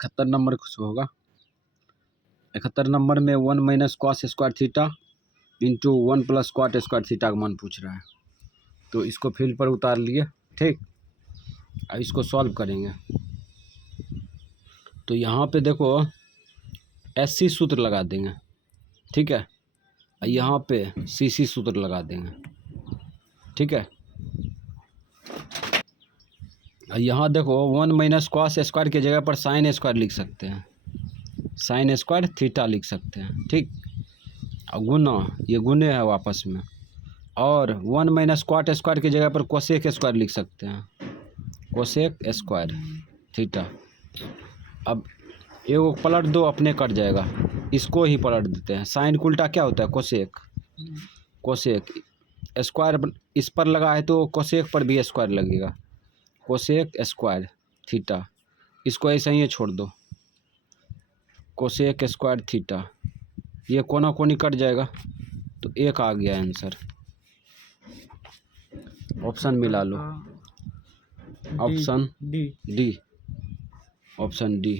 71 number कुछ होगा। 71 number में 1 minus cos square theta into 1 plus cot square theta का मान पूछ रहा है। तो इसको फील्ड पर उतार लिए, ठीक। अब इसको सॉल्व करेंगे। तो यहाँ पे देखो SC सूत्र लगा देंगे, ठीक है। यहाँ पे CC सूत्र लगा देंगे, ठीक है। यहाँ देखो 1 माइनस कॉस स्क्वायर की जगह पर साइन स्क्वायर लिख सकते हैं, साइन स्क्वायर थीटा लिख सकते हैं, ठीक। और गुना, ये गुने है वापस में। और 1 माइनस कॉट स्क्वायर की जगह पर कोसेक स्क्वायर लिख सकते हैं, कोसेक स्क्वायर थीटा। अब एगो पलट दो, अपने कट जाएगा, इसको ही पलट देते हैं। साइन का उल्टा क्या होता है? कोसेक। कोसेक स्क्वायर इस पर लगा है तो कोसेक पर भी स्क्वायर लगेगा, कोसेक स्क्वायर थीटा। इसको ऐसे ही छोड़ दो, कोसेक स्क्वायर थीटा। ये कोना कोनी कट जाएगा तो एक आ गया आंसर। ऑप्शन मिला लो, option D, option D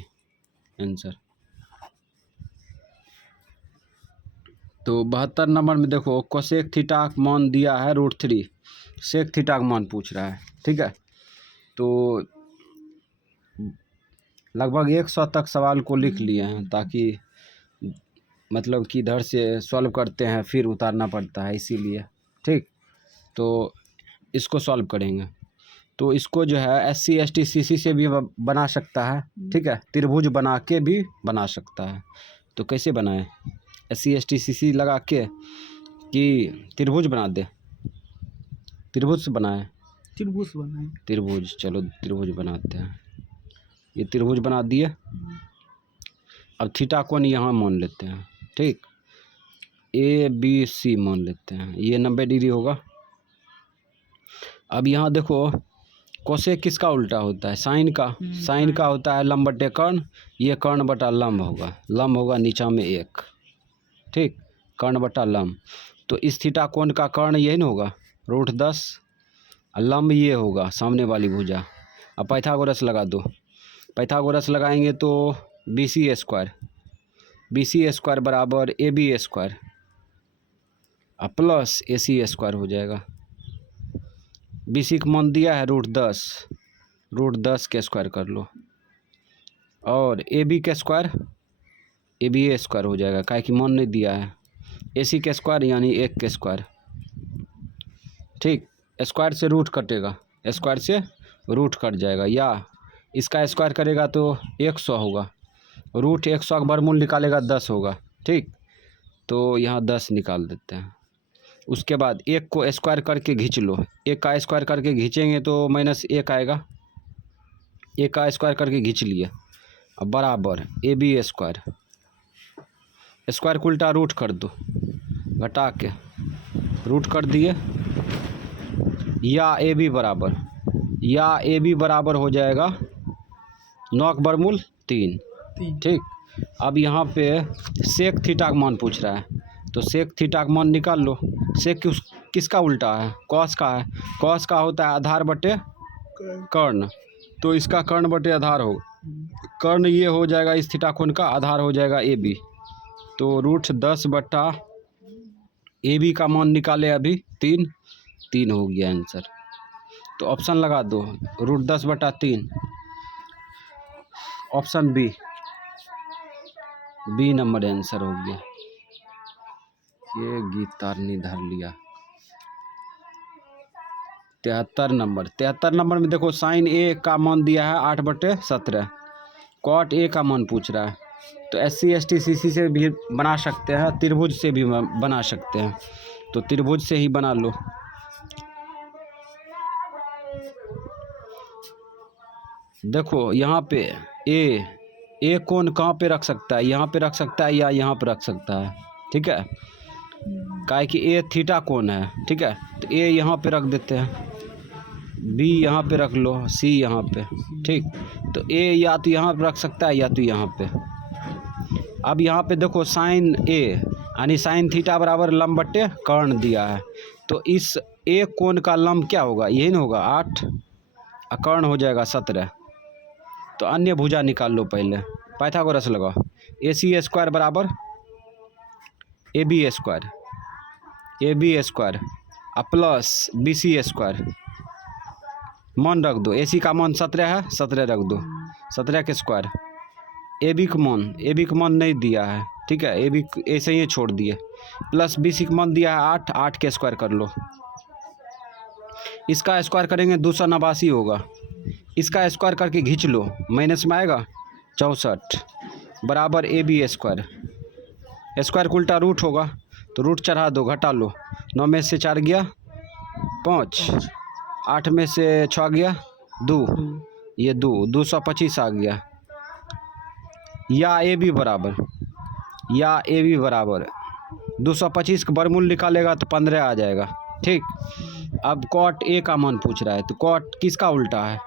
answer. तो 72 नंबर में देखो कोसेक थीटा का मान दिया है √3, सेक थीटा का मान पूछ रहा है, ठीक है। तो लगभग 100 तक सवाल को लिख लिए हैं, ताकि मतलब कि इधर से सॉल्व करते हैं फिर उतारना पड़ता है, इसीलिए, ठीक। तो इसको सॉल्व करेंगे। तो इसको जो है SC ST CC से भी बना सकता है, ठीक है। त्रिभुज बना के भी बना सकता है। तो कैसे बनाएं? SC ST CC लगा के कि त्रिभुज बना दे? त्रिभुज से बनाएं, त्रिभुज बनाएं, त्रिभुज। चलो त्रिभुज बनाते हैं। ये त्रिभुज बना दिए। अब थीटा कोण यहाँ मान लेते हैं, ठीक। ABC मान लेते हैं, ये 90 डिग्री होगा। अब यहाँ देखो कोसेक किसका उल्टा होता है? साइन का। साइन का होता है लंब बटे कर्ण, ये कर्ण बटा लंब होगा, लंब होगा नीचा में 1, ठीक, कर्ण बटा लंब। तो इस थीटा कोण का कर्ण यही ना होगा, √10, लंब ये होगा सामने वाली भुजा। अब पाइथागोरस लगा दो, पाइथागोरस लगाएंगे तो BC स्क्वायर, BC स्क्वायर बराबर AB square plus AC square हो जाएगा। BC का मान दिया है √10, √10 के स्क्वायर कर लो। और AB के स्क्वायर ABA स्क्वायर हो जाएगा, काहे कि मान नहीं दिया है। AC के स्क्वायर यानी 1 के स्क्वायर, ठीक। स्क्वायर से रूट कटेगा, स्क्वायर से रूट कट जाएगा, या इसका स्क्वायर करेगा तो 100 होगा। √100 का वर्गमूल निकालेगा 10 होगा, ठीक। तो यहाँ 10 निकाल देते हैं। उसके बाद 1 को स्क्वायर करके खींच लो, 1 का स्क्वायर करके खींचेंगे तो -1 आएगा। 1 का स्क्वायर करके खींच लिए। अब बराबर AB स्क्वायर, स्क्वायर को उल्टा रूट कर दो, घटा के रूट कर दिए। या AB बराबर हो जाएगा 9 का वर्गमूल 3, ठीक। अब यहाँ पे सेक थीटा का मान पूछ रहा है, तो सेक थीटा का मान निकाल लो। सेक किसका उल्टा है? कॉस का है। कॉस का होता है आधार बटे कर्ण, तो इसका कर्ण बटे आधार हो, कर्ण ये हो जाएगा इस थीटा कोण का, आधार हो जाएगा AB। तो √10 बटा AB का मान निकाले अभी 3 हो गया आंसर। तो ऑप्शन लगा दो, √10 बटा 3, ऑप्शन बी नंबर आंसर हो गया। ये गीतारनी धर लिया। 73 नंबर में देखो साइन A का मान दिया है 8/17, कॉट A का मान पूछ रहा है। तो SC ST CC से भी बना सकते हैं, त्रिभुज से भी बना सकते हैं। तो त्रिभुज से ही बना लो। देखो यहाँ पे ए कोण कहाँ पे रख सकता है? यहाँ पे रख सकता है या यहाँ पे रख सकता है, ठीक है। काहे कि A थीटा कोण है, ठीक है। तो A यहाँ पे रख देते हैं, B यहाँ पे रख लो, C यहाँ पे, ठीक। तो A या तो यहाँ पे रख सकता है या तो यहाँ पे। अब यहाँ पे देखो साइन A यानी साइन थीटा बराबर लंब बटे कर्ण दिया है। तो इस A कोण का लंब क्या होगा? यही ना होगा 8, कर्ण हो जाएगा 17। तो अन्य भुजा निकाल लो पहले। पाइथागोरस लगाओ। ए सी स्क्वायर बराबर A B square plus B C square. मान रख दो। ए सी का मान 17 है, 17 रख दो, 17 के स्क्वायर। ए बी का मान नहीं दिया है, ठीक है, ए बी ऐसे ही छोड़ दिए। प्लस बी सी का मान दिया है 8, 8 के स्क्वायर कर लो। इसका स्क्वायर करेंगे 289 होगा। इसका स्क्वायर करके खींच लो, माइनस में आएगा 64 बराबर ए बी स्क्वायर। स्क्वायर का उल्टा रूट होगा, तो रूट चढ़ा दो, घटा लो। 9 में से 4 गया 5, 8 में से 6 गया 2, ये 225 आ गया। या ए बी बराबर 225 का वर्गमूल निकालेगा तो 15 आ जाएगा, ठीक। अब कॉट ए का मान पूछ रहा है, तो कॉट किसका उल्टा है?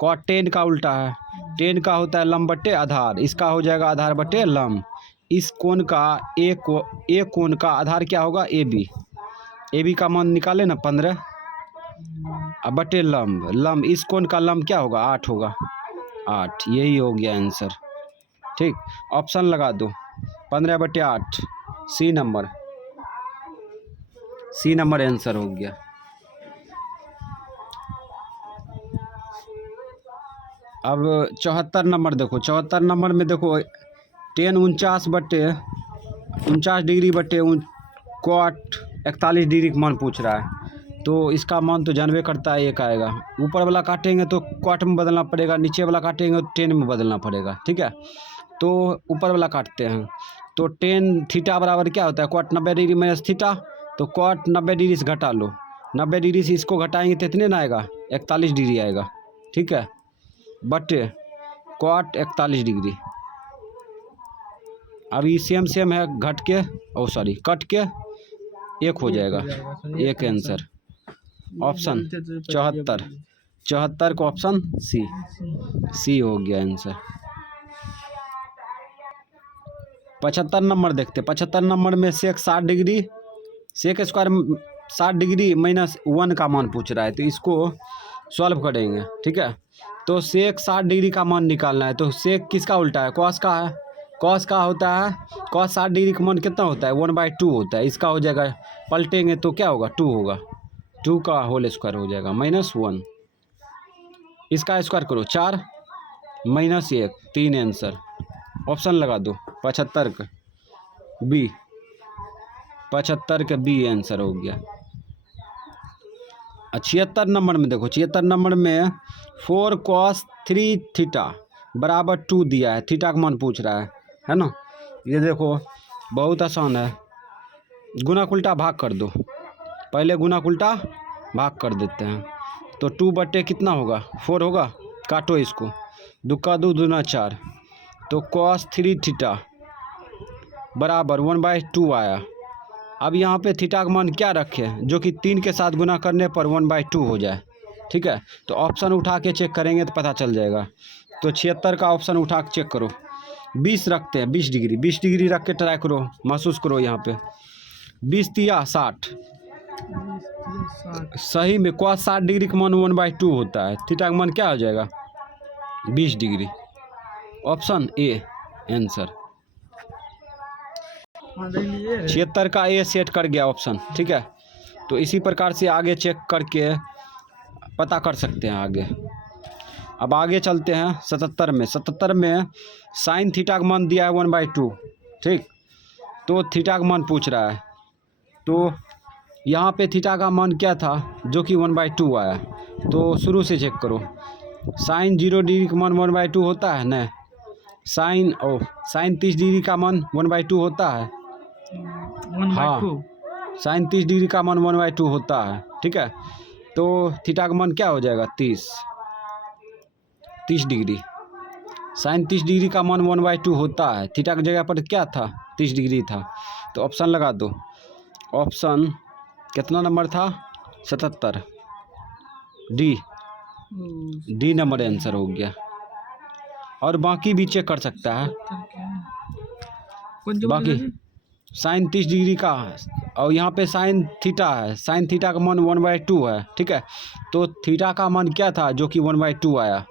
कॉट टेन का उल्टा है। टेन का होता है लंब बट्टे आधार, इसका हो जाएगा आधार बट्टे लंब। इस कोण का एक कोण का आधार क्या होगा? ए बी का मान निकाले ना 15, अब बटे लंब इस कोण का लंब क्या होगा? 8 होगा, 8। यही हो गया आंसर, ठीक। ऑप्शन लगा दो 15/8 सी नंबर आंसर हो गया। अब 74 नंबर देखो। 74 नंबर में देखो tan 49 डिग्री बटे कॉट 41 डिग्री का मान पूछ रहा है। तो इसका मान तो जानवे करता है, एक आएगा। ऊपर वाला काटेंगे तो कॉट में बदलना पड़ेगा, नीचे वाला काटेंगे तो टेन में बदलना पड़ेगा, ठीक है। तो ऊपर वाला काटते हैं, तो टेन थीटा बराबर क्या होता है? Cot 90 degree minus theta. तो कॉट 90 डिग्री से घटा लो, 90 डिग्री से इसको घटाएंगे तो इतने ना आएगा, 41 डिग्री आएगा, ठीक है, बटे कॉट 41 डिग्री। अब ये सेम है, कट के एक हो जाएगा, एक आंसर। ऑप्शन 74 का ऑप्शन सी हो गया आंसर। 75 नंबर देखते। 75 नंबर में sec 60 degree, sec square 60 degree minus 1 का मान पूछ रहा है, तो इसको सॉल्व करेंगे, ठीक है। तो सेक 60 डिग्री का मान निकालना है, तो सेक किसका उल्टा है? कॉस का है। कॉस का होता है, कॉस 60 डिग्री का मान कितना होता है? 1/2 होता है। इसका हो जाएगा, पलटेंगे तो क्या होगा? 2 होगा, 2 का होल स्क्वायर हो जाएगा माइनस 1। इसका स्क्वायर करो 4 माइनस 1, 3 आंसर। ऑप्शन लगा दो 75 का बी, 75 का बी आंसर हो गया। 76 नंबर में देखो। 76 नंबर में 4 cos 3 थीटा बराबर 2 दिया है, थीटा का मान पूछ रहा है ना। ये देखो बहुत आसान है, गुना उल्टा भाग कर दो। पहले गुना उल्टा भाग कर देते हैं, तो 2 बटे कितना होगा? 4 होगा, काटो इसको, 2 का 2 दूना 4, तो cos 3 थीटा बराबर 1/2 आया। अब यहाँ पे थीटा का मान क्या रखे, जो कि 3 के साथ गुना करने पर 1/2 हो जाए, ठीक है। तो ऑप्शन उठा के चेक करेंगे तो पता चल जाएगा। तो 76 का ऑप्शन उठा के चेक करो। 20 रखते हैं, 20 डिग्री रख के ट्राई करो, महसूस करो यहाँ पे। 20 तिया 60, सही में cos 60 डिग्री का मान 1/2 होता है। थीटा का मान क्या हो जाएगा? 20 डिग्री। Option A answer. 76 का ए सेट कर गया ऑप्शन, ठीक है। तो इसी प्रकार से आगे चेक करके पता कर सकते हैं आगे। अब आगे चलते हैं 77 में। 77 में साइन थीटा का मान दिया है 1/2, ठीक। तो थीटा का मान पूछ रहा है, तो यहाँ पे थीटा का मान क्या था? जो कि 1/2 आया। तो शुरू से चेक करो। साइन 0 डिग्री का मान 1/2 होता है ना। साइन 30 डिग्री का मान 1/2 होता है, हाँ, साइन 30 डिग्री का मान 1/2 होता है, ठीक है। तो थीटा का मान क्या हो जाएगा? 30 डिग्री। साइन 30 डिग्री का मान 1/2 होता है, थीटा की जगह पर क्या था? 30 डिग्री था। तो ऑप्शन लगा दो। ऑप्शन कितना नंबर था? 77, डी नंबर आंसर हो गया। और बाकी भी चेक कर सकता है, बाकी साइन 30 डिग्री का, और यहाँ पे साइन थीटा है, साइन थीटा का मान 1/2 है, ठीक है। तो थीटा का मान क्या था? जो कि 1/2 आया।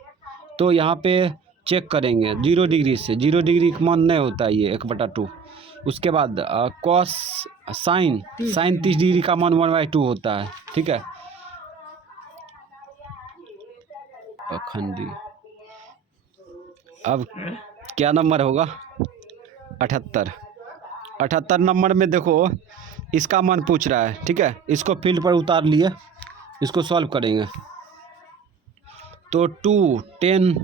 तो यहाँ पे चेक करेंगे 0 डिग्री से, 0 डिग्री का मान नहीं होता है ये 1/2। उसके बाद कॉस साइन 30 डिग्री का मान 1/2 होता है, ठीक है। अखंडी अब क्या नंबर होगा? 78 नंबर में देखो इसका मान पूछ रहा है, ठीक है। इसको फील्ड पर उतार लिए, इसको सॉल्व करेंगे। तो 2 10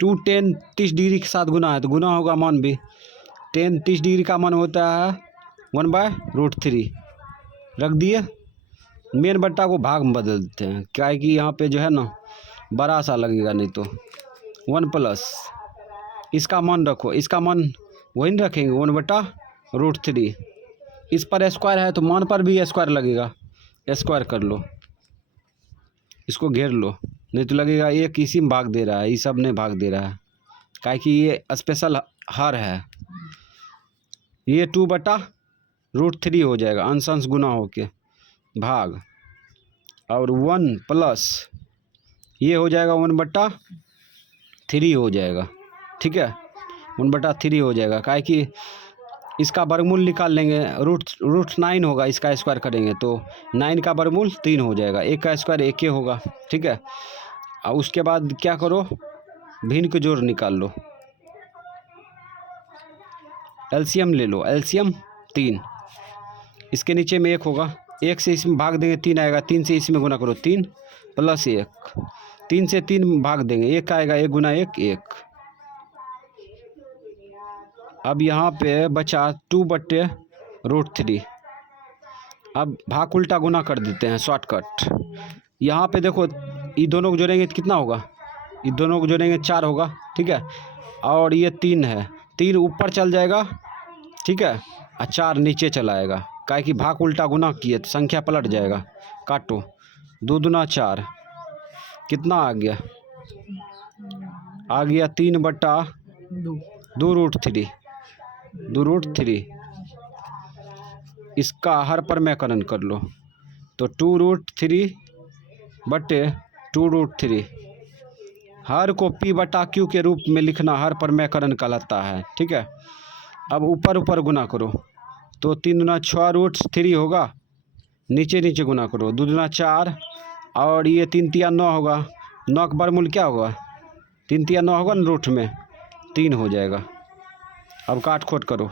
30 डिग्री के साथ गुना है तो गुना होगा मान भी। 10 30 डिग्री का मान होता है 1/√3 रख दिए। मेन बट्टा को भाग में बदल देते हैं, क्या है कि यहाँ पे जो है ना बड़ा सा लगेगा, नहीं तो 1 प्लस इसका मान रखो, इसका मान वही नहीं रखेंगे 1/√3। इस पर स्क्वायर है तो मान पर भी स्क्वायर लगेगा, स्क्वायर कर लो, इसको घेर लो, नहीं तो लगेगा एक इसी में भाग दे रहा है, ये सब नहीं भाग दे रहा है, काहे कि ये स्पेशल हर है। ये 2/√3 हो जाएगा, अंश अंश गुना होके भाग, और 1 प्लस ये हो जाएगा 1/3 हो जाएगा, ठीक है। 1/3 हो जाएगा, काहे कि इसका वर्गमूल निकाल लेंगे, √9 होगा, इसका स्क्वायर करेंगे तो 9 का वर्गमूल 3 हो जाएगा, 1 का स्क्वायर 1 ही होगा, ठीक है। और उसके बाद क्या करो, भिन्न के जोड़ निकाल लो, एलसीएम ले लो, एलसीएम 3, इसके नीचे में 1 होगा, 1 से इसमें भाग देंगे 3 आएगा, 3 से इसमें गुना करो 3 प्लस 1, 3 से 3 भाग देंगे 1 आएगा, 1 गुना 1 1। अब यहाँ पे बचा 2/√3। अब भाग उल्टा गुना कर देते हैं, शॉर्टकट। यहाँ पे देखो ये दोनों को जोड़ेंगे तो कितना होगा, ये दोनों को जोड़ेंगे 4 होगा, ठीक है। और ये 3 है, 3 ऊपर चल जाएगा, ठीक है, और 4 नीचे चला आएगा, काहे कि भाग उल्टा गुना किए तो संख्या पलट जाएगा। काटो, 2 दूना 4, कितना आ गया? आ गया 3/2√3। 2√3 इसका हर पर मैकरण कर लो, तो 2√3/2√3 हर को P/Q के रूप में लिखना हर पर मैकरण कहलाता है, ठीक है। अब ऊपर ऊपर गुना करो, तो 3 दूना 6√3 होगा, नीचे नीचे गुना करो, 2 दूना 4, और ये 3 तिया 9 होगा, 9 का वर्गमूल क्या होगा, 3 तिया 9 होगा ना, रूट में 3 हो जाएगा। अब काट खोट करो,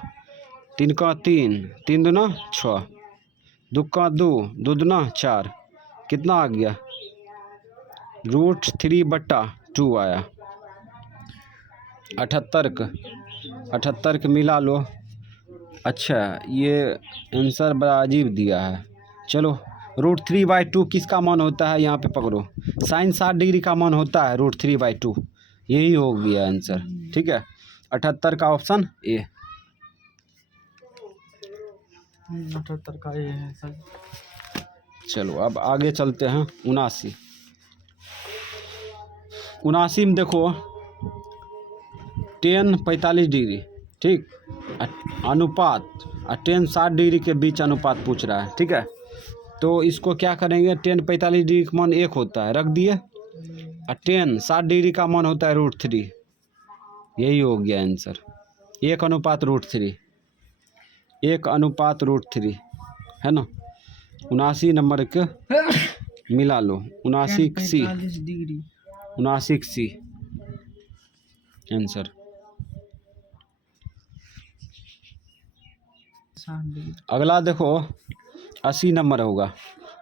3 का 3, 3 दूना 6, 2 का 2, 2 दूना 4, कितना आ गया? √3/2 आया। 78 के मिला लो। अच्छा ये आंसर बड़ा अजीब दिया है, चलो √3/2 किसका मान होता है, यहाँ पे पकड़ो, साइन 60 डिग्री का मान होता है √3/2, यही हो गया आंसर, ठीक है। 78 का ऑप्शन ए। 78 का ए है सर। चलो अब आगे चलते हैं। 79 में देखो 10 45 डिग्री, ठीक, अनुपात 10 60 डिग्री के बीच अनुपात पूछ रहा है, ठीक है। तो इसको क्या करेंगे, 10 45 डिग्री का मान 1 होता है, रख दिए, और 10 60 डिग्री का मान होता है √3, यही हो गया आंसर, 1/√3, 1/√3 है ना। 79 नंबर के मिला लो, 79C आंसर। अगला देखो 80 नंबर होगा,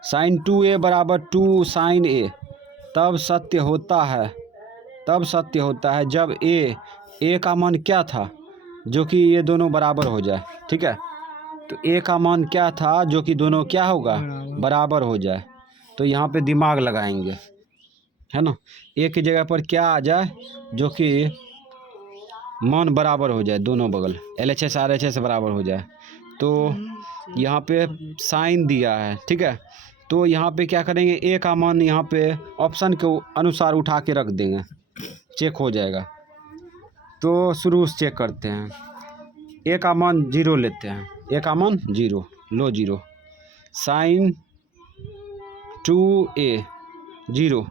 sin 2a = 2 sin a तब सत्य होता है जब a का मान क्या था, जो कि ये दोनों बराबर हो जाए, ठीक है। तो a का मान क्या था जो कि दोनों क्या होगा, बराबर हो जाए। तो यहाँ पे दिमाग लगाएंगे, है ना, a की जगह पर क्या आ जाए जो कि मान बराबर हो जाए, दोनों बगल LHS RHS बराबर हो जाए। तो यहाँ पे साइन दिया है, ठीक है। तो यहाँ पे क्या करेंगे, a का मान यहाँ पे ऑप्शन के अनुसार उठा के रख देंगे, चेक हो जाएगा। तो शुरू से चेक करते हैं, a का मान 0 लेते हैं, a का मान 0 लो, 0 sin 2a 0,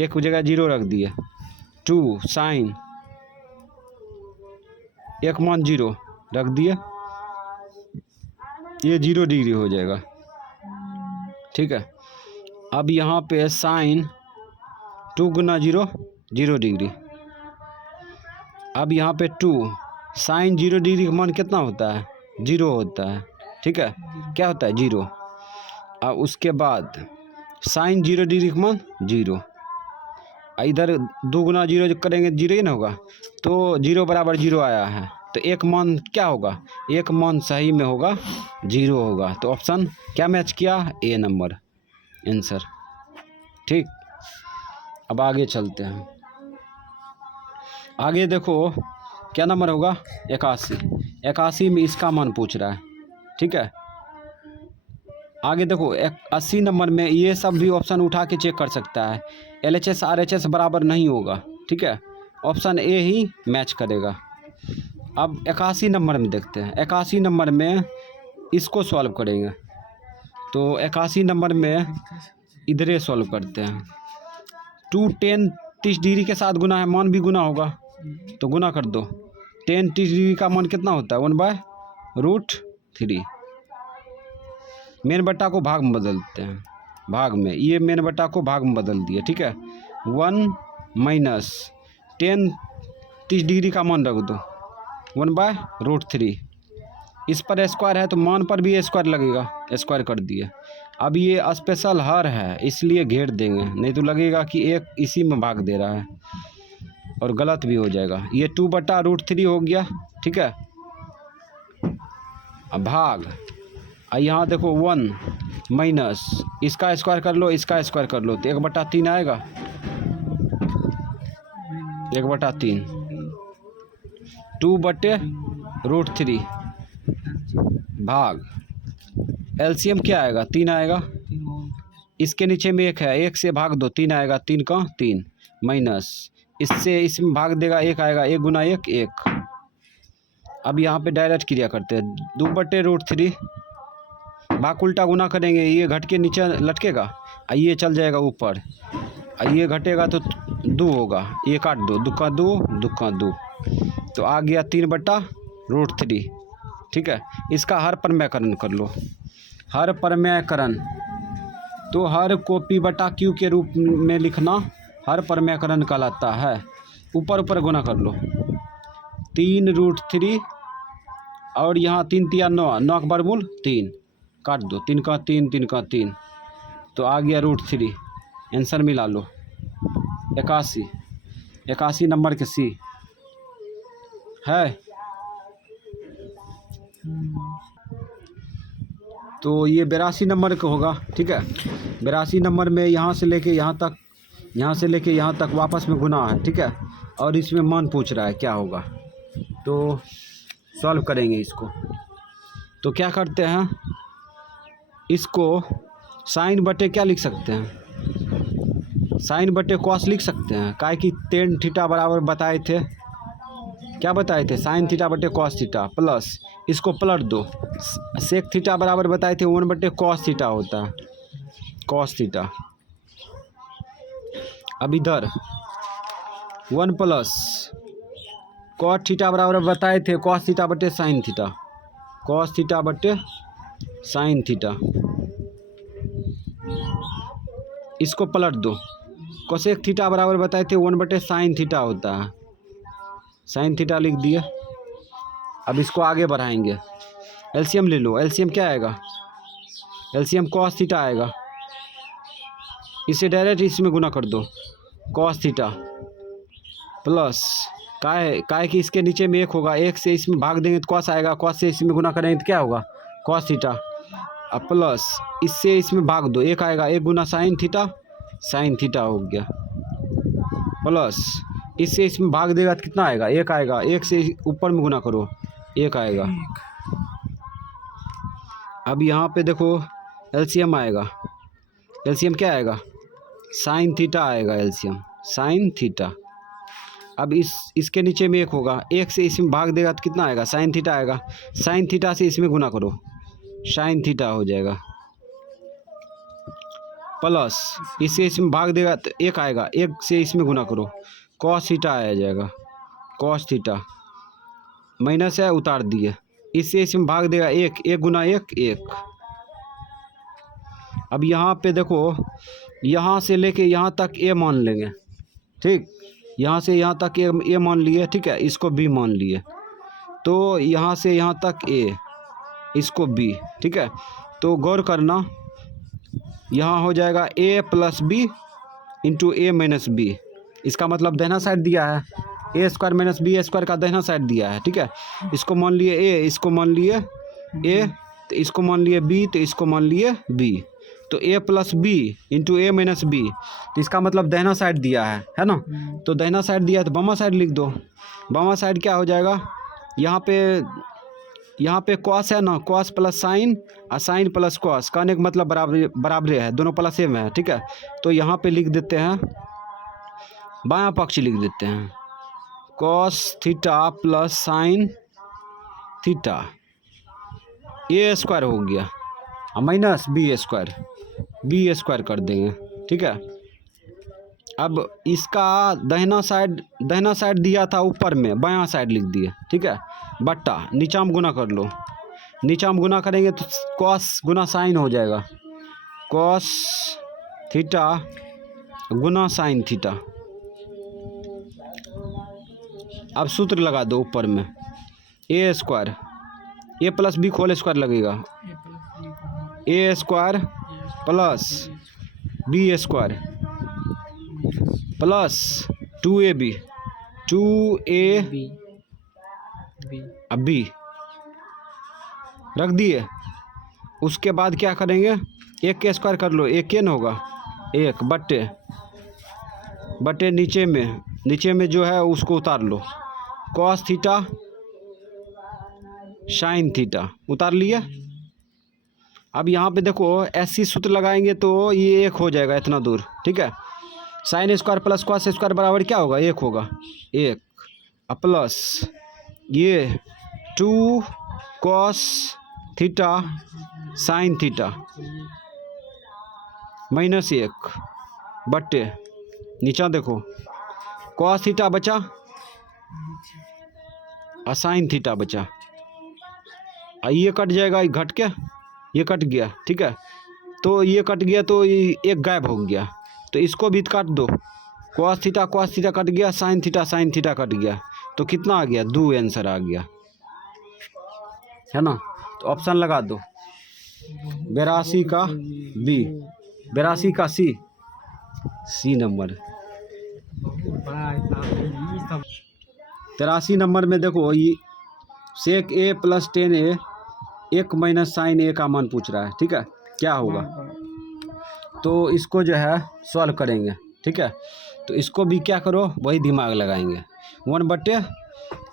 एक जगह 0 रख दिए, 2 साइन, एक मान 0 रख दिए, ये 0 डिग्री हो जाएगा। ठीक है, अब यहाँ पे साइन 2 गुना 0 0 डिग्री। अब यहाँ पे 2 साइन 0 डिग्री का मान कितना होता है? 0 होता है। ठीक है, क्या होता है? 0। अब उसके बाद साइन 0 डिग्री का मान 0, इधर 2 गुना 0 जो करेंगे 0 ही ना होगा, तो 0 बराबर 0 आया है, तो एक मान क्या होगा? एक मान सही में होगा 0 होगा। तो ऑप्शन क्या मैच किया? ए नंबर आंसर। ठीक, अब आगे चलते हैं। आगे देखो क्या नंबर होगा? 81। 81 में इसका मान पूछ रहा है। ठीक है, आगे देखो 80 नंबर में ये सब भी ऑप्शन उठा के चेक कर सकता है। LHS RHS बराबर नहीं होगा। ठीक है, ऑप्शन ए ही मैच करेगा। अब 81 नंबर में देखते हैं। 81 नंबर में इसको सॉल्व करेंगे, तो 81 नंबर में इधरे सॉल्व करते हैं। 2 10 30 डिग्री के साथ गुना है, मान भी गुना होगा, तो गुना कर दो। 10 30 डिग्री का मान कितना होता है? 1/√3। मेन बट्टा को भाग में बदलते हैं, भाग में, ये मेन बट्टा को भाग में बदल दिए। ठीक है, 1 माइनस 10 30 डिग्री का मान रख दो, 1/√3। इस पर स्क्वायर है तो मान पर भी स्क्वायर लगेगा, स्क्वायर कर दिए। अब ये स्पेशल हर है इसलिए घेर देंगे, नहीं तो लगेगा कि एक इसी में भाग दे रहा है और गलत भी हो जाएगा। ये 2/√3 हो गया। ठीक है, अब भाग, यहाँ देखो 1 माइनस इसका स्क्वायर कर लो, इसका स्क्वायर कर लो, तो 1/3 आएगा, 1/3। 2/√3 भाग, LCM क्या आएगा? 3 आएगा। इसके नीचे में 1 है, 1 से भाग दो, 3 आएगा, 3 का 3 माइनस इससे इसमें भाग देगा, 1 आएगा, 1 गुना 1 1। अब यहाँ पे डायरेक्ट क्रिया करते हैं, 2/√3 भाग उल्टा गुना करेंगे, ये घट के नीचे लटकेगा, ये चल जाएगा ऊपर, ये घटेगा तो 2 होगा, ये काट दो, 2 का 2 2 का 2, तो आ गया 3/√3। ठीक है, इसका हर परमेयकरण कर लो, हर परमेयकरण, तो हर को P/Q के रूप में लिखना हर परमेयकरण कहलाता है। ऊपर ऊपर गुना कर लो, 3√3 और यहाँ 3 तिया 9, 9 का वर्गमूल 3, काट दो, 3 का 3 3 का 3, तो आ गया √3। आंसर मिला लो 81। 81 नंबर के सी है। तो ये 82 नंबर का होगा। ठीक है, 82 नंबर में यहाँ से लेके यहाँ तक, यहाँ से लेके यहाँ तक वापस में गुना है। ठीक है, और इसमें मान पूछ रहा है क्या होगा, तो सॉल्व करेंगे इसको। तो क्या करते हैं, इसको साइन बटे क्या लिख सकते हैं? साइन बटे कॉस लिख सकते हैं, काहे कि tan थीटा बराबर बताए थे, क्या बताए थे? साइन थीटा बटे कॉस थीटा, प्लस इसको पलट दो, सेक थीटा बराबर बताए थे 1/cos थीटा होता है, कॉस थीटा। अब इधर 1 प्लस कॉट थीटा बराबर बताए थे कॉस थीटा बटे साइन थीटा, कॉस थीटा बटे साइन थीटा, इसको पलट दो, कोसेक थीटा बराबर बताए थे 1/sin थीटा होता है, साइन थीटा लिख दिए। अब इसको आगे बढ़ाएंगे, एलसीएम ले लो, एलसीएम क्या आएगा? एलसीएम कॉस थीटा आएगा, इसे डायरेक्ट इसमें गुना कर दो, कॉस थीटा प्लस काय कि इसके नीचे में 1 होगा, 1 से इसमें भाग देंगे तो कॉस आएगा, कॉस से इसमें गुना करेंगे तो क्या होगा? कॉस थीटा, अब प्लस इससे इसमें भाग दो, 1 आएगा, 1 गुना साइन थीटा हो गया, प्लस इससे इसमें भाग देगा तो कितना आएगा? 1 आएगा, 1 से ऊपर में गुना करो, 1 आएगा। अब यहाँ पे देखो एलसीएम आएगा, एलसीएम क्या आएगा? साइन थीटा आएगा, एलसीएम साइन थीटा। अब इसके नीचे में 1 होगा, 1 से इसमें भाग देगा तो कितना आएगा? साइन थीटा आएगा, साइन थीटा से इसमें गुना करो, साइन थीटा हो जाएगा, प्लस इससे इसमें भाग देगा तो 1 आएगा, 1 से इसमें गुना करो कॉस थीटा आ जाएगा, कॉस थीटा माइनस है उतार दिए, इससे इसमें भाग देगा एक, एक गुना एक एक। अब यहाँ पे देखो, यहाँ से लेके यहाँ तक ए मान लेंगे, ठीक, यहाँ से यहाँ तक ए मान लिए, ठीक है, इसको बी मान लिए, तो यहाँ से यहाँ तक ए, इसको बी, ठीक है। तो गौर करना, यहाँ हो जाएगा ए प्लस बी इंटू ए माइनस बी, इसका मतलब दाहिना साइड दिया है, ए स्क्वायर माइनस बी स्क्वायर का दाहिना साइड दिया है, ठीक है। इसको मान लिए ए, इसको मान लिए ए, तो इसको मान लिए बी, तो इसको मान लिए बी, तो ए प्लस बी इंटू ए माइनस बी, तो इसका मतलब दाहिना साइड दिया है ना। तो दाहिना साइड दिया है तो बामा साइड लिख दो। बामा साइड क्या हो जाएगा, यहाँ पे कॉस है ना, कॉस प्लस साइन और साइन प्लस कॉस, कहने का मतलब बराबर है, दोनों प्लस सेम है, ठीक है। तो यहाँ पे लिख देते हैं, बायां पक्ष लिख देते हैं, cos theta plus sine theta, A square हो गया और माइनस बी स्क्वायर कर देंगे, ठीक है। अब इसका दाहिना साइड दिया था ऊपर में, बायां साइड लिख दिए, ठीक है, बट्टा नीचा में गुना कर लो, नीचा में गुना करेंगे तो कॉस गुना साइन हो जाएगा, कॉस थीटा गुना साइन थीटा। अब सूत्र लगा दो ऊपर में, A square, A plus B whole square लगेगा, A square plus B square plus 2ab, 2a अब बी रख दिए। उसके बाद क्या करेंगे, एक के स्क्वायर कर लो, एक के न होगा, एक बट्टे नीचे में जो है उसको उतार लो, कॉस थीटा साइन थीटा उतार लिया। अब यहाँ पे देखो ऐसी सूत्र लगाएंगे तो ये एक हो जाएगा इतना दूर, ठीक है। Sine square plus cos square बराबर क्या होगा, एक होगा, एक प्लस ये 2 cos theta sine theta minus 1 बट्टे नीचा देखो, कॉस थीटा बचा और साइन थीटा बचा, ये कट जाएगा, घट के ये कट गया, ठीक है। तो ये कट गया तो ये एक गायब हो गया, तो इसको भी काट दो, कॉस थीटा कट गया, साइन थीटा कट गया, तो कितना आ गया, 2 आंसर आ गया, है ना। तो ऑप्शन लगा दो, 82 का बी, 82 का सी नंबर। 83 नंबर में देखो, ये सेक ए प्लस 10a 1 माइनस साइन ए का मान पूछ रहा है, ठीक है, क्या होगा। तो इसको जो है सॉल्व करेंगे, ठीक है। तो इसको भी क्या करो, वही दिमाग लगाएंगे, 1 बट्टे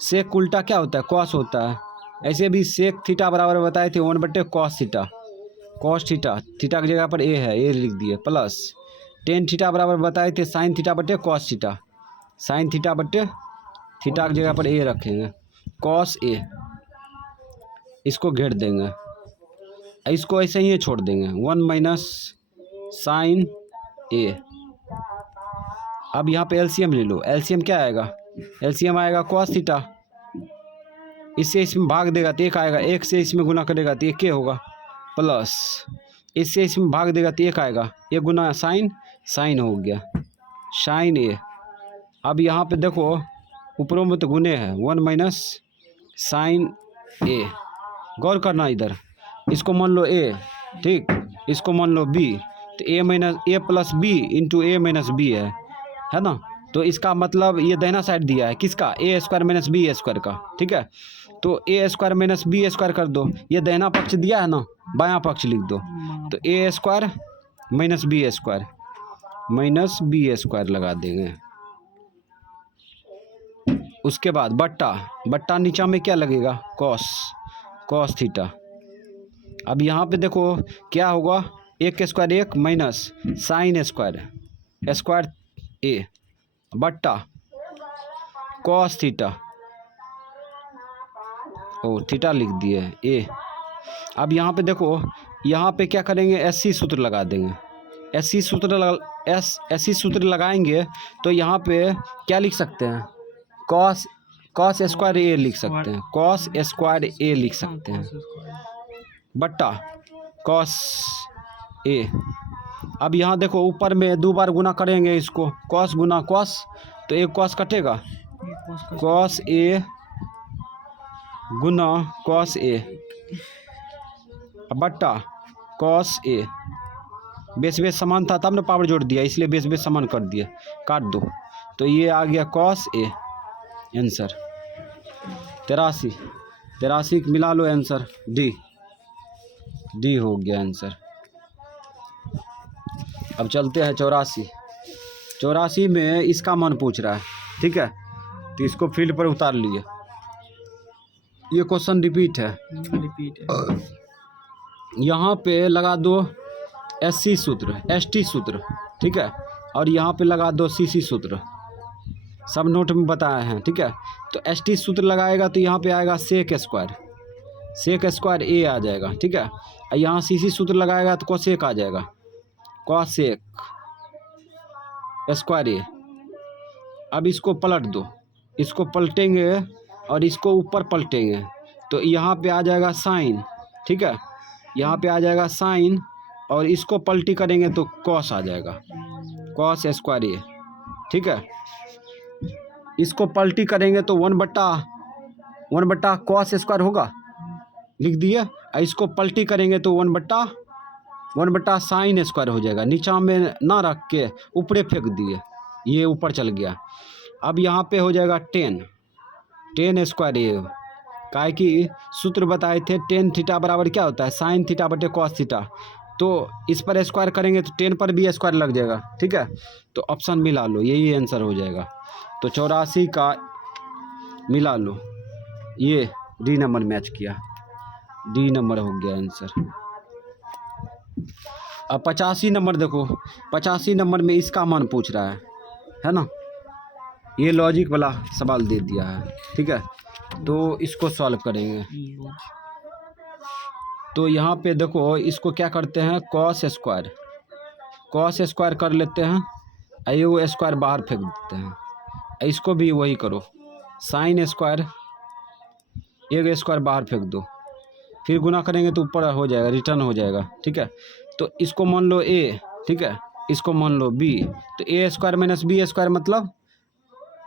सेक उल्टा क्या होता है, कॉस होता है, ऐसे भी सेक थीटा बराबर बताए थे 1 बट्टे कॉस थीटा थीटा की जगह पर ए है, ए लिख दिए, प्लस 10 थीटा बराबर बताए थे साइन थीटा बट्टे कॉस थीटा, साइन थीटा बट्टे थीटा की जगह पर ए रखेंगे, कॉस ए, इसको घेर देंगे, इसको ऐसे ही छोड़ देंगे, 1 माइनस साइन ए। अब यहाँ पे एलसीएम ले लो, एलसीएम क्या आएगा, एलसीएम आएगा कॉस थीटा, इससे इसमें भाग देगा तो एक आएगा, एक से इसमें गुना करेगा तो एक होगा, प्लस इससे इसमें भाग देगा तो एक आएगा, एक गुना साइन हो गया, साइन ए। अब यहाँ पे देखो ऊपरों में तो गुने है, 1 माइनस साइन ए, गौर करना इधर, इसको मान लो ए, ठीक, इसको मान लो बी, तो ए प्लस बी इंटू ए माइनस बी है ना। तो इसका मतलब ये दाहिना साइड दिया है किसका, ए स्क्वायर माइनस बी स्क्वायर का, ठीक है। तो ए स्क्वायर माइनस बी स्क्वायर कर दो, ये दाहिना पक्ष दिया है ना, बायां पक्ष लिख दो, तो ए स्क्वायर माइनस बी स्क्वायर लगा देंगे। उसके बाद बट्टा नीचा में क्या लगेगा, कॉस थीटा। अब यहाँ पे देखो क्या होगा, 1 के स्क्वायर 1 माइनस साइन स्क्वायर ए बट्टा कॉस थीटा, थीटा लिख दिए ए। अब यहाँ पे देखो, यहाँ पे क्या करेंगे, एससी सूत्र लगा देंगे, एससी सूत्र ऐसी सूत्र लगाएंगे तो यहाँ पे क्या लिख सकते हैं, कॉस स्क्वायर ए लिख सकते हैं, कॉस स्क्वायर ए लिख सकते हैं बट्टा कॉस ए। अब यहाँ देखो ऊपर में 2 बार गुना करेंगे इसको, कॉस गुना कॉस, तो एक कॉस कटेगा, cos A Guna cos A बट्टा कॉस ए। बेस समान था तब ने पावर जोड़ दिया, इसलिए बेस समान कर दिया, काट दो, तो ये आ गया कॉस ए। आंसर 83 मिला लो, आंसर डी हो गया आंसर। अब चलते हैं 84 में इसका मान पूछ रहा है, ठीक है, तो इसको फील्ड पर उतार लिए। ये क्वेश्चन रिपीट है, यहाँ पे लगा दो SC सूत्र, ST सूत्र, ठीक है, और यहाँ पे लगा दो CC सूत्र, सब नोट में बताए हैं, ठीक है। तो ST सूत्र लगाएगा तो यहाँ पे आएगा सेक स्क्वायर ए आ जाएगा, ठीक है। और यहाँ CC सूत्र लगाएगा तो कोसेक आ जाएगा, कोसेक स्क्वायर ए। अब इसको पलट दो, इसको पलटेंगे और इसको ऊपर पलटेंगे तो यहाँ पे आ जाएगा साइन, ठीक है, यहाँ पे आ जाएगा साइन, और इसको पलटी करेंगे तो कॉस आ जाएगा, कॉस स्क्वायर ए, ठीक है। इसको पलटी करेंगे तो 1/1 कॉस स्क्वायर होगा, लिख दिया। इसको पलटी करेंगे तो 1/1 साइन स्क्वायर हो जाएगा, नीचा में ना रख के ऊपरे फेंक दिए, ये ऊपर चल गया। अब यहाँ पे हो जाएगा 10 स्क्वायर ए, काहे कि सूत्र बताए थे टेन थीटा बराबर क्या होता है, साइन थीटा बटे कॉस थीटा, तो इस पर स्क्वायर करेंगे तो 10 पर भी स्क्वायर लग जाएगा, ठीक है। तो ऑप्शन मिला लो, यही आंसर हो जाएगा। तो 84 का मिला लो, ये डी नंबर मैच किया, डी नंबर हो गया आंसर। अब 85 नंबर देखो, 85 नंबर में इसका मान पूछ रहा है ना, ये लॉजिक वाला सवाल दे दिया है, ठीक है। तो इसको सॉल्व करेंगे, तो यहाँ पे देखो इसको क्या करते हैं, कॉस स्क्वायर कर लेते हैं, ये स्क्वायर बाहर फेंक देते हैं। इसको भी वही करो, साइन स्क्वायर, एक स्क्वायर बाहर फेंक दो, फिर गुना करेंगे तो ऊपर हो जाएगा, रिटर्न हो जाएगा, ठीक है। तो इसको मान लो ए, ठीक है, इसको मान लो बी, तो ए स्क्वायर माइनस बी स्क्वायर मतलब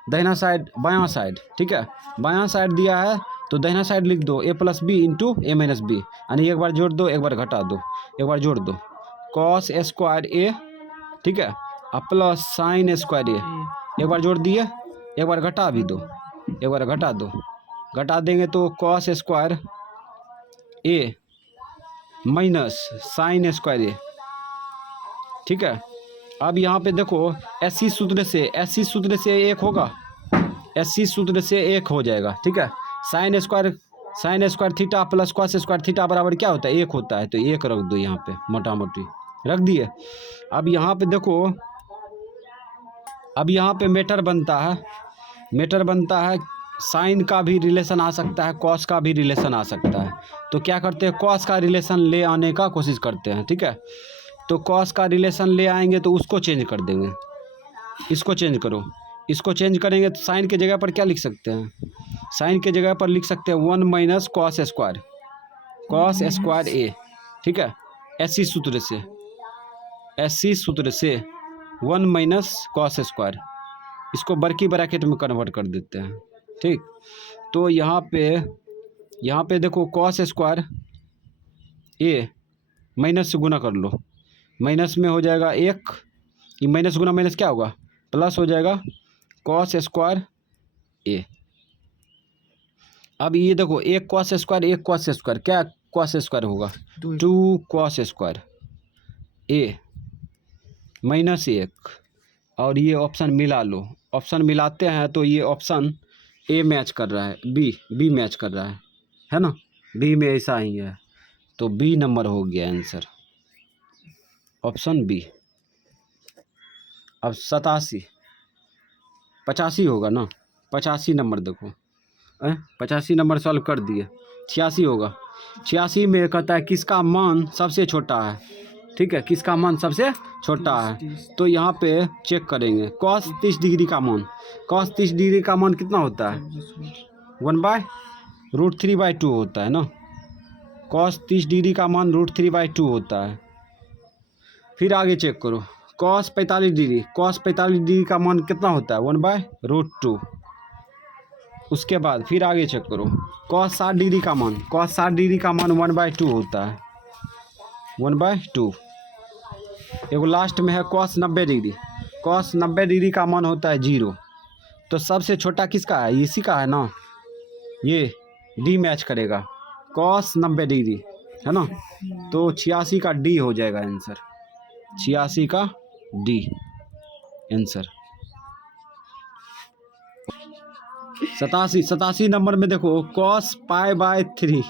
दाहिना साइड बायां साइड, ठीक है, बायां साइड दिया है तो दाहिना साइड लिख दो, ए प्लस बी इंटू ए माइनस बी, यानी एक बार जोड़ दो, एक बार घटा दो, एक बार जोड़ दो, कॉस स्क्वायर ए, ठीक है, और प्लस साइन स्क्वायर ए, एक बार जोड़ दिए, एक बार घटा भी दो, एक बार घटा दो, घटा देंगे तो कॉस स्क्वायर ए माइनस साइन स्क्वायर ए, ठीक है। अब यहाँ पे देखो SC सूत्र से एक होगा, SC सूत्र से एक हो जाएगा, ठीक है। Sine square theta plus cos square theta बराबर क्या होता है, एक होता है, तो एक रख दो यहाँ पे, मोटा मोटी रख दिए। अब यहाँ पे देखो, अब यहाँ पे मेटर बनता है, साइन का भी रिलेशन आ सकता है, कॉस का भी रिलेशन आ सकता है, तो क्या करते हैं, कॉस का रिलेशन ले आने का कोशिश करते हैं, ठीक है। तो कॉस का रिलेशन ले आएंगे तो उसको चेंज कर देंगे, इसको चेंज करो, इसको चेंज करेंगे तो साइन के जगह पर क्या लिख सकते हैं, साइन के जगह पर लिख सकते हैं 1 माइनस कॉस स्क्वायर ए, ठीक है। SC सूत्र से 1 माइनस कॉस स्क्वायर, इसको बड़की ब्रैकेट में कन्वर्ट कर देते हैं, ठीक। तो यहाँ पे देखो कॉस स्क्वायर ए माइनस से गुना कर लो, माइनस में हो जाएगा 1, ये माइनस गुना माइनस क्या होगा, प्लस हो जाएगा कॉस स्क्वायर ए। अब ये देखो एक कॉस स्क्वायर, क्या कॉस स्क्वायर होगा, 2 कॉस स्क्वायर ए माइनस 1, और ये ऑप्शन मिला लो, ऑप्शन मिलाते हैं तो ये ऑप्शन ए मैच कर रहा है, बी मैच कर रहा है ना, बी में ऐसा ही है, तो बी नंबर हो गया आंसर, ऑप्शन बी। अब 85 होगा ना, 85 नंबर देखो, 85 नंबर सॉल्व कर दिए, 86 होगा, 86 में कहता है किसका मान सबसे छोटा है, ठीक है, किसका मान सबसे छोटा है। 30। तो यहाँ पे चेक करेंगे cos 30 डिग्री का मान, cos 30 डिग्री का मान कितना होता है, 1/√3/2 होता है ना। cos 30 डिग्री का मान √3/2 होता है। फिर आगे चेक करो, cos 45 डिग्री, cos 45 डिग्री का मान कितना होता है, 1/√2। उसके बाद फिर आगे चेक करो, cos 60 डिग्री का मान, cos 60 डिग्री का मान 1/2 होता है, 1/2। एगो लास्ट में है cos 90 डिग्री, cos 90 डिग्री का मान होता है 0। तो सबसे छोटा किसका है, इसी का है ना, ये डी मैच करेगा, cos 90 डिग्री है ना। तो 86 का डी हो जाएगा आंसर, 86 का डी आंसर। 87 नंबर में देखो cos π/3,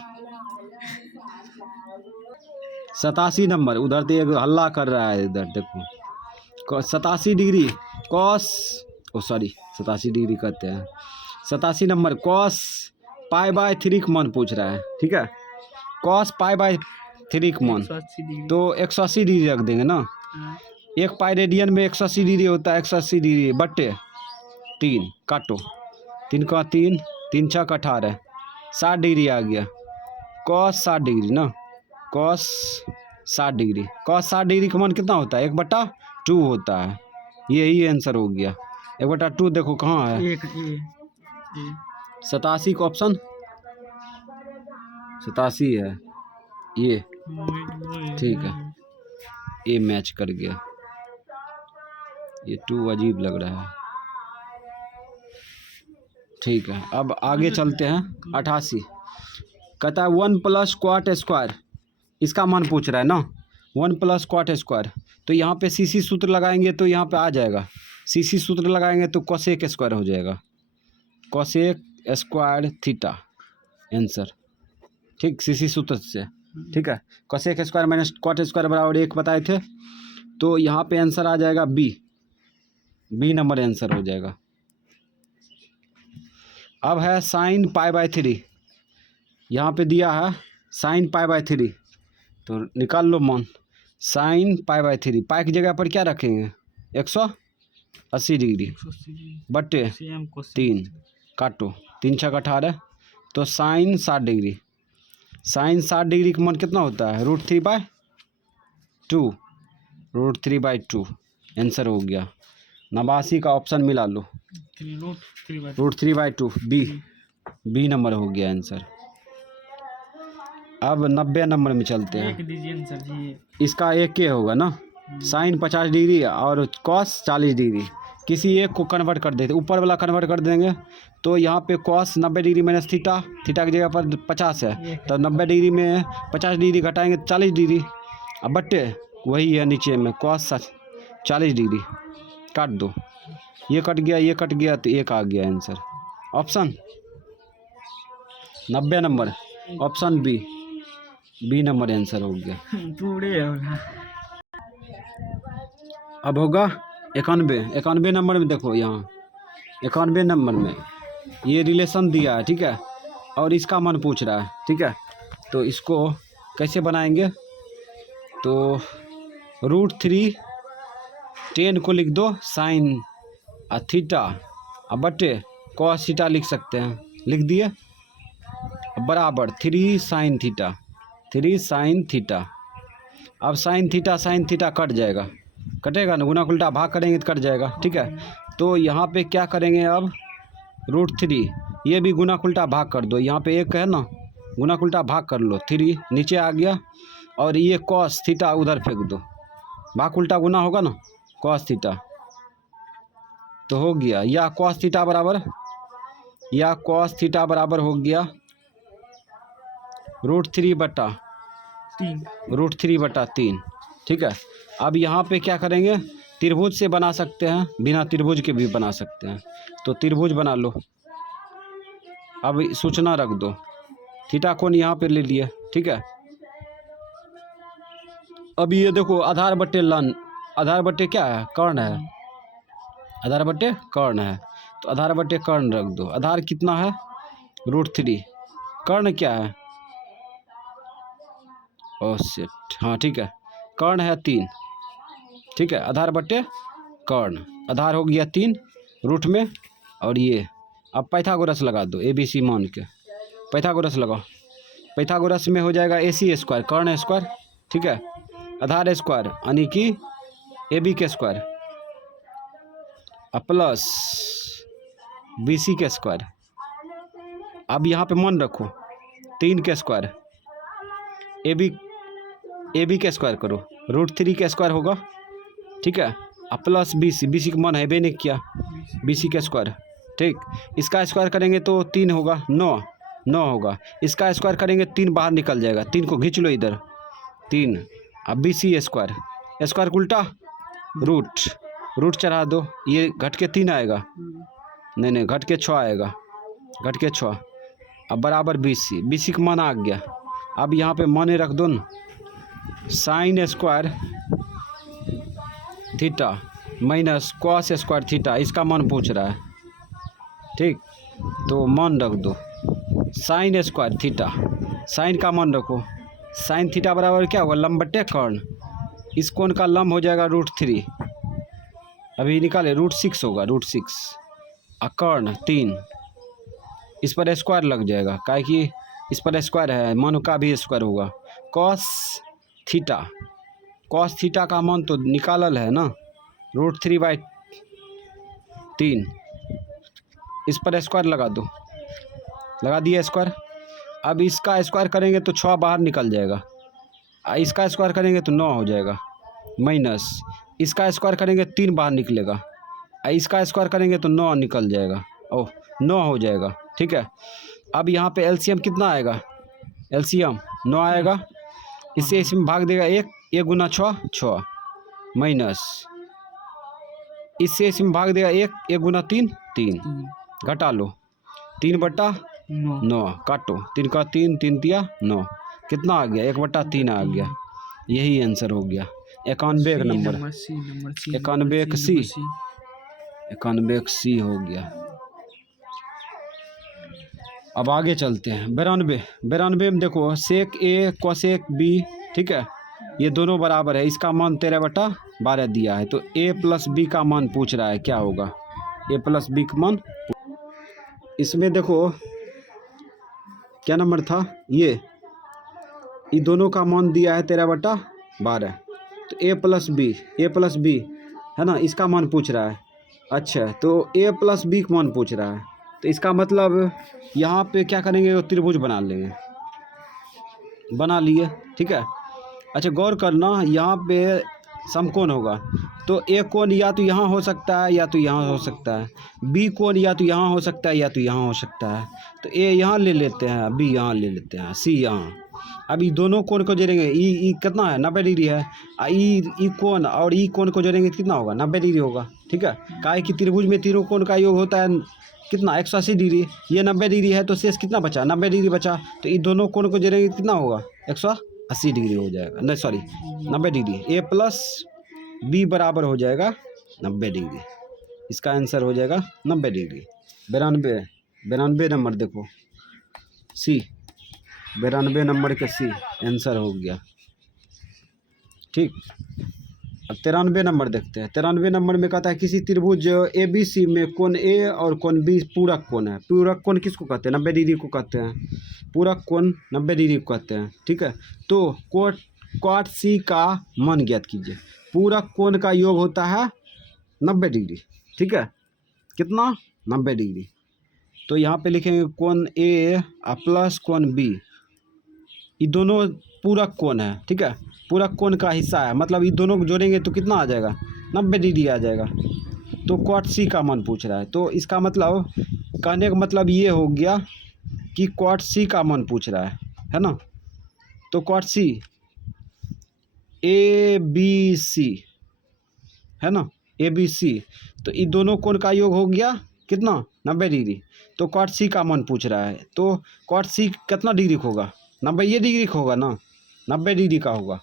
87 नंबर, उधर तो एक हल्ला कर रहा है, इधर देखो 87 डिग्री cos, 87 डिग्री कहते हैं, 87 नंबर cos π/3 का मान पूछ रहा है, ठीक है, cos π/3 का मान, 180 डिग्री। तो 180 डिग्री रख देंगे ना। एक पाई रेडियन में 180 डिग्री होता है, 180 डिग्री बट्टे 3 काटो, 3 का 3, 3 6 का 18, 60 डिग्री आ गया, cos 60 डिग्री ना, cos 60 डिग्री, cos 60 डिग्री का मान कितना होता है, 1/2 होता है। यही आंसर हो गया, 1/2 देखो कहाँ है, एक ए 87 का ऑप्शन 87 है ये, ठीक है, ये मैच कर गया। ये 2 अजीब लग रहा है, ठीक है। अब आगे चलते हैं, 88 कहता है 1 + cot², इसका मान पूछ रहा है ना, 1 + cot²। तो यहाँ पे सीसी सूत्र लगाएंगे तो यहाँ पे आ जाएगा, सीसी सूत्र लगाएंगे तो cosec² हो जाएगा, cosec² थीटा आंसर, ठीक, सीसी सूत्र से, ठीक है। cosec² - cot² बराबर 1 बताए थे, तो यहाँ पे आंसर आ जाएगा बी नंबर आंसर हो जाएगा। अब है sin π/3, यहाँ पे दिया है sin π/3, तो निकाल लो मान, sin π/3, पाई की जगह पर क्या रखेंगे, 180 डिग्री बट्टे 3 काटो, 3 6 का 18, तो sin 60 डिग्री, sin 60 डिग्री का मान कितना होता है, √3/2, √3/2 आंसर हो गया। 89 का ऑप्शन मिला लो, √3/2 बी नंबर हो गया आंसर। अब 90 नंबर में चलते हैं, एक दीजिए आंसर जी। इसका एक के होगा ना, sin 50 डिग्री और cos 40 डिग्री, किसी एक को कन्वर्ट कर देते, ऊपर वाला कन्वर्ट कर देंगे, तो यहाँ पे cos 90 degree minus theta, theta की जगह पर 50 है, तो 90 डिग्री में 50 डिग्री घटाएंगे 40 डिग्री, अब बट्टे वही है नीचे में cos 40 डिग्री, काट दो, ये कट गया, ये कट गया, तो एक आ गया answer, option 90 number option B number answer हो गया। पूरे होगा। अब होगा 91 नंबर में, देखो यहाँ 91 नंबर में ये रिलेशन दिया है, ठीक है, और इसका मान पूछ रहा है, ठीक है। तो इसको कैसे बनाएंगे, तो √3 10 को लिख दो sin थीटा, अब बटे cos थीटा लिख सकते हैं, लिख दिए, बराबर 3 sin थीटा, 3 sin थीटा। अब sin थीटा कट जाएगा, कटेगा ना, गुना उल्टा भाग करेंगे तो कट जाएगा, ठीक है। तो यहाँ पे क्या करेंगे, अब √3, ये भी गुना उल्टा भाग कर दो, यहाँ पे एक है ना, गुना उल्टा भाग कर लो, 3 नीचे आ गया, और ये cos थीटा उधर फेंक दो, भाग उल्टा गुना होगा ना, cos थीटा तो हो गया, या cos थीटा बराबर हो गया √3/3, ठीक है। अब यहाँ पे क्या करेंगे, त्रिभुज से बना सकते हैं, बिना त्रिभुज के भी बना सकते हैं, तो त्रिभुज बना लो। अब सूचना रख दो, थीटा कोण यहाँ पे ले लिए, ठीक है। अब ये देखो आधार बट्टे लन, आधार बट्टे क्या है, कर्ण है, आधार बट्टे कर्ण है, तो आधार बट्टे कर्ण रख दो। आधार कितना है, √3, कर्ण क्या है, ओह शिट, हाँ ठीक है, कर्ण है 3, ठीक है, आधार बटे कर्ण, आधार हो गया 3 रूट में, और ये अब पाइथागोरस लगा दो ABC मान के, पाइथागोरस लगाओ, पाइथागोरस में हो जाएगा AC स्क्वायर कर्ण स्क्वायर, ठीक है, आधार स्क्वायर यानी कि AB के स्क्वायर प्लस BC के स्क्वायर। अब यहाँ पे मन रखो 3 के स्क्वायर AB के स्क्वायर करो, √3 के स्क्वायर होगा, ठीक है, प्लस BC का मन है बे नहीं किया, BC के स्क्वायर, ठीक, इसका स्क्वायर करेंगे तो 3 होगा, 9 होगा, इसका स्क्वायर करेंगे 3 बाहर निकल जाएगा, 3 को खींच लो इधर 3, अब BC स्क्वायर को उल्टा रूट चढ़ा दो, ये घट के 3 आएगा, नहीं घट के 6 आएगा, घट के 6, अब बराबर BC का मान आ गया। अब यहाँ पे माने रख दो ना, sine square theta minus cos square theta, इसका मान पूछ रहा है, ठीक, तो मान रख दो साइन स्क्वायर थीटा, साइन का मान रखो, साइन थीटा बराबर क्या होगा, लंब बटे कर्ण, इस कोण का लंब हो जाएगा √3, अभी निकाले √6 होगा, √6, कर्ण 3, इस पर स्क्वायर लग जाएगा, काहे कि इस पर स्क्वायर है, मान का भी स्क्वायर होगा, कॉस थीटा का मान तो निकालल है ना, √3/3, इस पर स्क्वायर लगा दो, लगा दिया स्क्वायर। अब इसका स्क्वायर करेंगे तो 6 बाहर निकल जाएगा, इसका स्क्वायर करेंगे तो 9 हो जाएगा, माइनस इसका स्क्वायर करेंगे 3 बाहर निकलेगा, इसका स्क्वायर करेंगे तो 9 निकल जाएगा, 9 हो जाएगा, ठीक है। अब यहाँ पे LCM कितना आएगा, LCM 9 आएगा, इससे इसमें भाग देगा 1 गुना 6 माइनस इससे इसमें भाग देगा 1 गुना 3 घटा लो 3/9 काटो, 3 का 3 3 9, कितना आ गया 1/3 आ गया, यही आंसर हो गया 91 नंबर, 91 C हो गया। अब आगे चलते हैं, 92 में देखो सेक A कोसेक B, ठीक है, ये दोनों बराबर है, इसका मान 13/12 दिया है, तो A + B का मान पूछ रहा है, क्या होगा A + B का मान, इसमें देखो क्या नंबर था, ये दोनों का मान दिया है 13/12, तो A + B है ना, इसका मान पूछ रहा है, अच्छा तो A + B का मान पूछ रहा है, तो इसका मतलब यहाँ पे क्या करेंगे, त्रिभुज बना लेंगे, बना लिए, ठीक है। अच्छा गौर करना, यहाँ पे समकोण होगा, तो A कोण या तो यहाँ हो सकता है या तो यहाँ हो सकता है, B कोण या तो यहाँ हो सकता है या तो यहाँ हो सकता है, तो A यहाँ ले लेते हैं, B यहाँ ले लेते हैं, C यहाँ। अब ये दोनों कोण को जोड़ेंगे, ई कितना है 90 डिग्री है, ई कोण और ई कोण को जोड़ेंगे कितना होगा 90 डिग्री होगा, ठीक है, काहे कि त्रिभुज में तीनों कोण का योग होता है कितना 180 डिग्री, ये 90 डिग्री है, तो शेष कितना बचा 90 डिग्री बचा, तो ये दोनों कोण को जोड़ेंगे कितना होगा 180 डिग्री हो जाएगा, नहीं सॉरी 90 डिग्री, A + B बराबर हो जाएगा 90 डिग्री, इसका आंसर हो जाएगा 90 डिग्री। 92 नंबर देखो C, 92 नंबर का C आंसर हो गया, ठीक। अब 93 नंबर देखते हैं, 93 नंबर में कहता है किसी त्रिभुज ABC में कोण A और कोण B पूरक कोण है, पूरक कोण किसको कहते हैं 90 डिग्री को कहते हैं, पूरक कोण 90 डिग्री को कहते हैं, ठीक है। तो क्वाड C का मान ज्ञात कीजिए, पूरक कोण का योग होता है 90 डिग्री, ठीक है, कितना 90 डिग्री, तो यहाँ पे लिखेंगे कोण A प्लस कोण B, ये दोनों पूरक कोण है, ठीक है, पूरक कोण का हिस्सा है, मतलब ये दोनों को जोड़ेंगे तो कितना आ जाएगा 90 डिग्री आ जाएगा, तो क्वाड C का मान पूछ रहा है, तो इसका मतलब कहने का मतलब ये हो गया कि क्वाड C का मान पूछ रहा है ना, तो क्वाड C ABC है ना, ABC, तो ये दोनों कोण का योग हो गया कितना 90 डिग्री, तो क्वाड C का मान पूछ रहा है, तो क्वाड C कितना डिग्री का होगा 90 डिग्री का होगा ना, 90 डिग्री का होगा,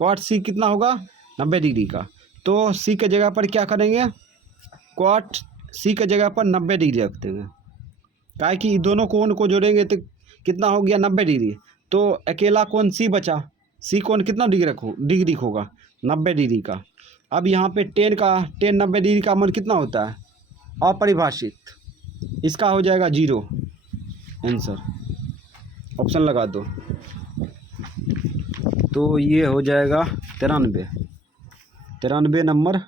क्वाड C कितना होगा 90 डिग्री का, तो C के जगह पर क्या करेंगे, क्वाड C के जगह पर 90 डिग्री रख देंगे, काहे कि दोनों कोण को जोड़ेंगे तो कितना हो गया 90 डिग्री, तो अकेला कोण C बचा, सी कोण कितना डिग्री होगा 90 डिग्री का। अब यहाँ पे टेन 90 डिग्री का मान कितना होता है अपरिभाषित, इसका हो जाएगा 0 आंसर। ऑप्शन लगा दो तो ये हो जाएगा 93 number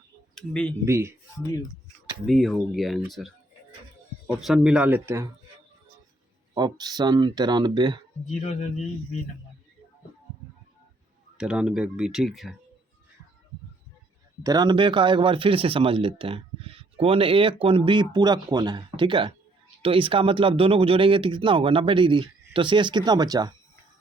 B B. B B हो गया आंसर। ऑप्शन मिला लेते हैं। ऑप्शन 93 जीरो से जी बी नंबर 93 बी ठीक है। 93 का एक बार फिर से समझ लेते हैं। कोण ए कोण बी पूरक कोण है, ठीक है। तो इसका मतलब दोनों को जोड़ेंगे तो कितना होगा 90 डिग्री। तो शेष कितना बचा,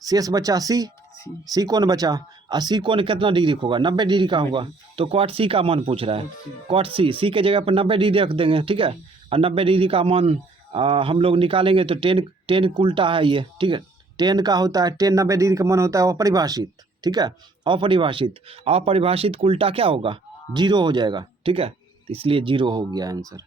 शेष बचा सी कोण बचा। और सी कोण कितना डिग्री होगा 90 डिग्री का होगा। तो क्वाट सी का मान पूछ रहा है। क्वाट सी के जगह पर 90 डिग्री रख देंगे, ठीक है। और 90 डिग्री का मान हम लोग निकालेंगे तो टेन उल्टा है ये, ठीक है। 10 का होता है 90 डिग्री का मान होता है अपरिभाषित, ठीक है। अपरिभाषित को उल्टा क्या होगा 0 हो जाएगा, ठीक है। तो इसलिए 0 हो गया आंसर।